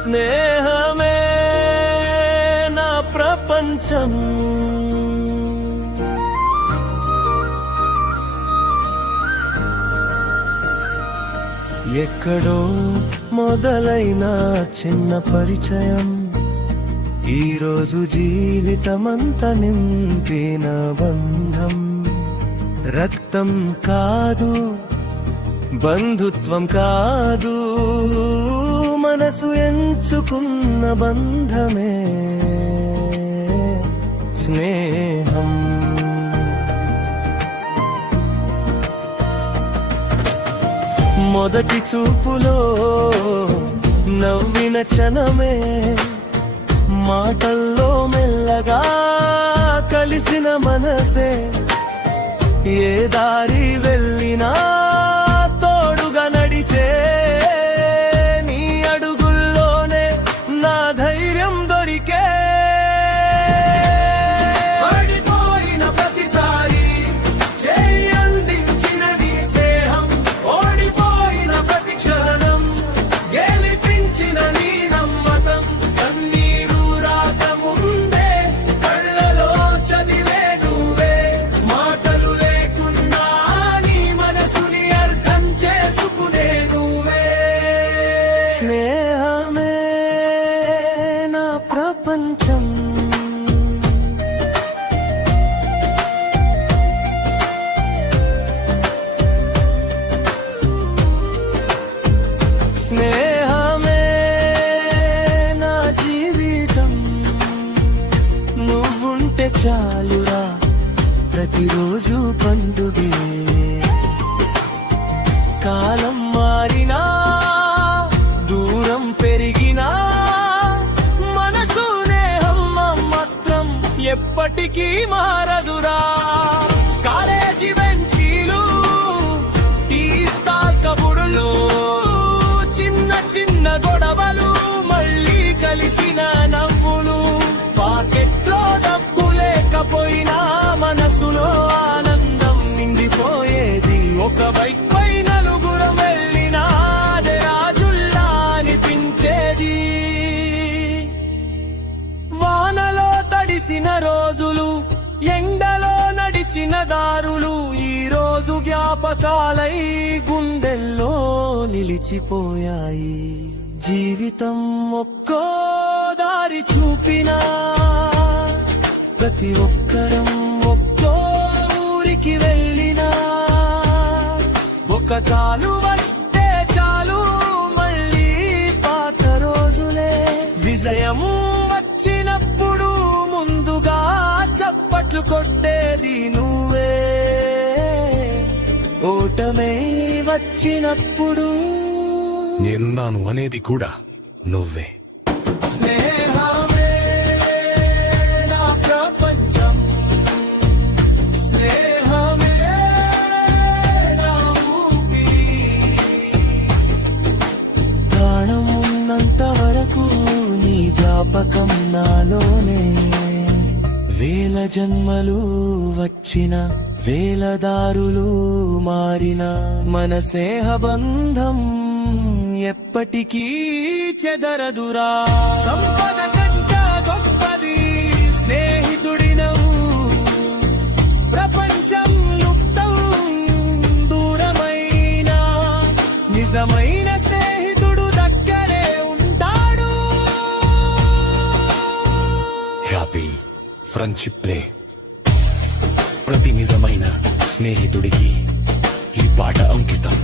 స్నేహమే నా ప్రపంచం, ఎక్కడో మొదలైన చిన్న పరిచయం ఈరోజు జీవితమంతా నింపిన బంధం. రక్తం కాదు, బంధుత్వం కాదు, మనసు ఎంచుకున్న బంధమే స్నేహం. మొదటి చూపులో నవ్విన క్షణమే, మాటల్లో మెల్లగా కలిసిన మనసే, ఏ దారి వెళ్ళినా తోడుగా నడిచే నీ అడుగుల్లోనే నా ధైర్యం దొరికే. పడిపోయిన ప్రతిసారి చేయి అందించిన నీ స్నేహం, ఓడిపోయిన ప్రతి క్షణం గెలిపించిన నీ నమ్మకం, కన్నీరు రాకముందే కళ్ళలో చదివే నువ్వే, మాటలు లేకున్నా నీ మనసుని అర్థం చేసుకునే నువ్వే. స్నేహమే నా ప్రపంచం, స్నేహమే నా జీవితం, నువ్వుంటే చాలురా ప్రతిరోజు పండుగే. కాలం మారినా దూరం పెరిగినా మనసు స్నేహం మాత్రం ఎప్పటికీ మారదురా. కాలేజీ బెంచీలు, టీ స్టాల్ కబుర్లు, చిన్న చిన్న గొడవలు, మళ్ళీ కలిసిన నవ్వులు, పాకెట్లో డబ్బు లేకపోయినా మనసులో ఆనందం నిండిపోయేది. ఒక బైక్ పై నలుగురం వెళ్ళినా అదే రాజుల్లా అనిపించేది. వానలో తడిసిన రోజులు, ఎండలో నడిచిన దారులు, ఈ రోజు జ్ఞాపకాలై గుండెల్లో నిలిచిపోయాయి. జీవితం ఒక్కో దారి చూపినా ప్రతి ఒక్కరం ఒక్కో ఊరికి వెళ్ళినా, ఒక కాలు వస్తే చాలు మళ్ళీ పాత రోజులే. విజయం వచ్చినప్పుడు ముందుగా చప్పట్లు కొట్టేది నువ్వే, ఓటమే వచ్చినప్పుడు నేనున్నాను అనేది కూడా నువ్వే. స్నేహమే నా ప్రపంచం, స్నేహమే నా ఊపిరి. ప్రాణం ఉన్నంత వరకు నీ జ్ఞాపకం నాలోనే. వేల జన్మలు వచ్చిన, వేల దారులు మారిన మన స్నేహ బంధం ఎప్పటికీ చెదరదురా. సంపద కంట గొప్పది స్నేహితుడినవు, ప్రపంచం లుప్తం దూరమైన నిజమైన స్నేహితుడు దగ్గరే ఉంటాడు. Happy friendship day. ప్రతి నిజమైన స్నేహితుడికి ఈ పాట అంకితం.